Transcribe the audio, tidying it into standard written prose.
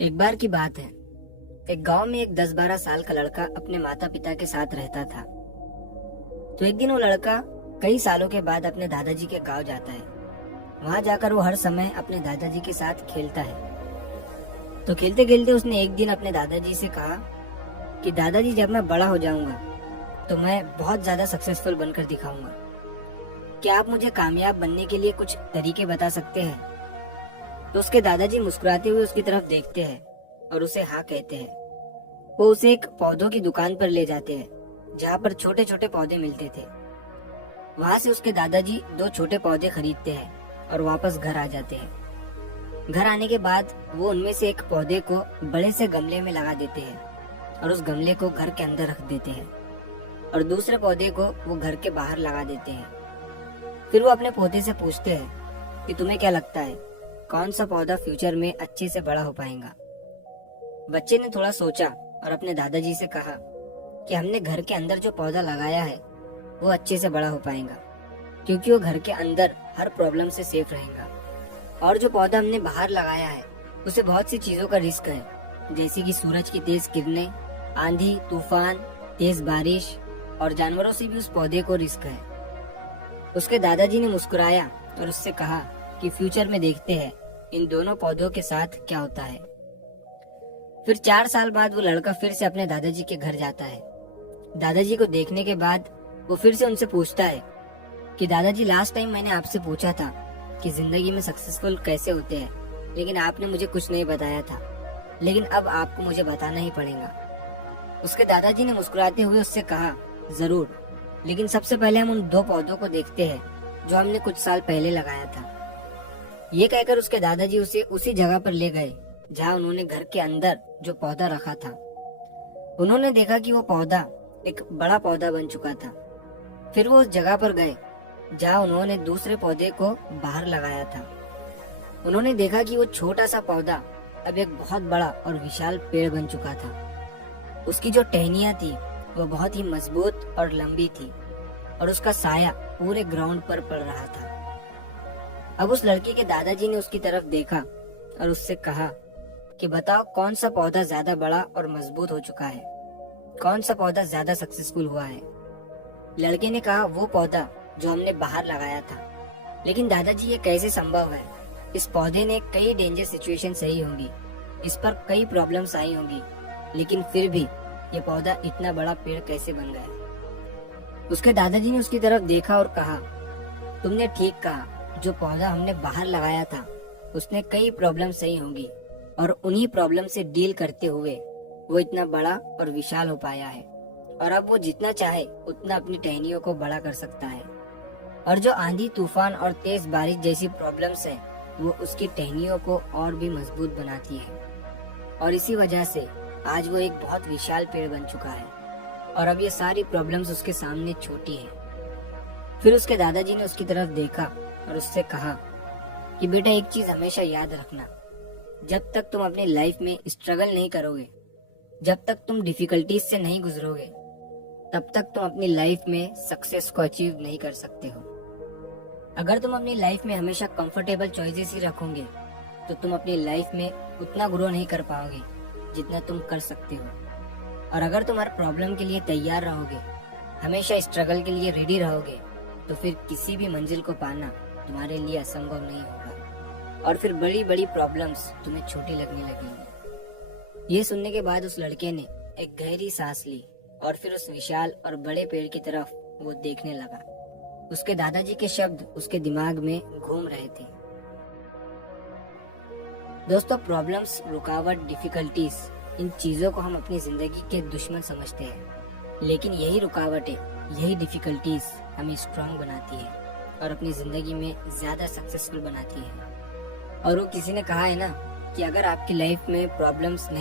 एक बार की बात है। एक गांव में एक 10-12 साल का लड़का अपने माता पिता के साथ रहता था। तो एक दिन वो लड़का कई सालों के बाद अपने दादाजी के गांव जाता है। वहां जाकर वो हर समय अपने दादाजी के साथ खेलता है। तो खेलते खेलते उसने एक दिन अपने दादाजी से कहा कि दादाजी, जब मैं बड़ा हो जाऊंगा तो मैं बहुत ज्यादा सक्सेसफुल बनकर दिखाऊंगा। क्या आप मुझे कामयाब बनने के लिए कुछ तरीके बता सकते हैं? तो उसके दादाजी मुस्कुराते हुए उसकी तरफ देखते हैं और उसे हाँ कहते हैं। वो उसे एक पौधों की दुकान पर ले जाते हैं जहाँ पर छोटे छोटे पौधे मिलते थे। वहाँ से उसके दादाजी 2 छोटे पौधे खरीदते हैं और वापस घर आ जाते हैं। घर आने के बाद वो उनमें से एक पौधे को बड़े से गमले में लगा देते हैं और उस गमले को घर के अंदर रख देते हैं और दूसरे पौधे को वो घर के बाहर लगा देते हैं। फिर वो अपने पौधे से पूछते हैं कि तुम्हें क्या लगता है, कौन सा पौधा फ्यूचर में अच्छे से बड़ा हो पाएगा? बच्चे ने थोड़ा सोचा और अपने दादाजी से कहा कि हमने घर के अंदर जो पौधा लगाया है वो अच्छे से बड़ा हो पाएगा, क्योंकि वो घर के अंदर हर प्रॉब्लम से सेफ रहेगा। और जो पौधा हमने बाहर लगाया है उसे बहुत सी चीजों का रिस्क है, जैसे कि सूरज की तेज किरणें, आंधी तूफान, तेज बारिश और जानवरों से भी उस पौधे को रिस्क है। उसके दादाजी ने मुस्कुराया और उससे कहा कि फ्यूचर में देखते हैं इन दोनों पौधों के साथ क्या होता है। फिर 4 साल बाद वो लड़का फिर से अपने दादाजी के घर जाता है। दादाजी को देखने के बाद वो फिर से उनसे पूछता है कि दादाजी, लास्ट टाइम मैंने आपसे पूछा था कि जिंदगी में सक्सेसफुल कैसे होते हैं, लेकिन आपने मुझे कुछ नहीं बताया था, लेकिन अब आपको मुझे बताना ही पड़ेगा। उसके दादाजी ने मुस्कुराते हुए उससे कहा, जरूर, लेकिन सबसे पहले हम उन 2 पौधों को देखते हैं जो हमने कुछ साल पहले लगाया था। ये कहकर उसके दादाजी उसे उसी जगह पर ले गए जहाँ उन्होंने घर के अंदर जो पौधा रखा था। उन्होंने देखा कि वो पौधा एक बड़ा पौधा बन चुका था। फिर वो उस जगह पर गए जहाँ उन्होंने दूसरे पौधे को बाहर लगाया था। उन्होंने देखा कि वो छोटा सा पौधा अब एक बहुत बड़ा और विशाल पेड़ बन चुका था। उसकी जो टहनियां थी वो बहुत ही मजबूत और लंबी थी और उसका साया पूरे ग्राउंड पर पड़ रहा था। अब उस लड़के के दादाजी ने उसकी तरफ देखा और उससे कहा कि बताओ, कौन सा पौधा ज्यादा बड़ा और मजबूत हो चुका है, कौन सा पौधा ज्यादा सक्सेसफुल हुआ है? लड़के ने कहा, वो पौधा जो हमने बाहर लगाया था। लेकिन दादाजी, ये कैसे संभव है? इस पौधे ने कई डेंजर सिचुएशन सही होंगी, इस पर कई प्रॉब्लम्स आई होंगी, लेकिन फिर भी ये पौधा इतना बड़ा पेड़ कैसे बन गया? उसके दादाजी ने उसकी तरफ देखा और कहा, तुमने ठीक कहा, जो पौधा हमने बाहर लगाया था उसने कई प्रॉब्लम सही होंगी और उन्हीं प्रॉब्लम से डील करते हुए वो इतना बड़ा और विशाल हो पाया है। और अब वो जितना चाहे उतना अपनी टहनियों को बड़ा कर सकता है। और जो आंधी तूफान और तेज बारिश जैसी प्रॉब्लम्स है वो उसकी टहनियों को और भी मजबूत बनाती है। और इसी वजह से आज वो एक बहुत विशाल पेड़ बन चुका है और अब ये सारी प्रॉब्लम्स उसके सामने छोटी है। फिर उसके दादाजी ने उसकी तरफ देखा और उससे कहा कि बेटा, एक चीज हमेशा याद रखना, जब तक तुम अपनी लाइफ में स्ट्रगल नहीं करोगे, जब तक तुम डिफिकल्टीज से नहीं गुजरोगे, तब तक तुम अपनी लाइफ में सक्सेस को अचीव नहीं कर सकते हो। अगर तुम अपनी लाइफ में हमेशा कंफर्टेबल चॉइसेस ही रखोगे तो तुम अपनी लाइफ में उतना ग्रो नहीं कर पाओगे जितना तुम कर सकते हो। और अगर तुम हर प्रॉब्लम के लिए तैयार रहोगे, हमेशा स्ट्रगल के लिए रेडी रहोगे, तो फिर किसी भी मंजिल को पाना तुम्हारे लिए असंभव नहीं होगा और फिर बड़ी बड़ी प्रॉब्लम्स तुम्हें छोटी लगने लगेंगी। ये सुनने के बाद उस लड़के ने एक गहरी सांस ली और फिर उस विशाल और बड़े पेड़ की तरफ वो देखने लगा। उसके दादाजी के शब्द उसके दिमाग में घूम रहे थे। दोस्तों, प्रॉब्लम्स, रुकावट, डिफिकल्टीज, इन चीजों को हम अपनी जिंदगी के दुश्मन समझते हैं, लेकिन यही रुकावटें, यही डिफिकल्टीज हमें स्ट्रांग बनाती है और अपनी जिंदगी में ज्यादा सक्सेसफुल बनाती है। और वो किसी ने कहा है ना कि अगर आपकी लाइफ में प्रॉब्लम्स नहीं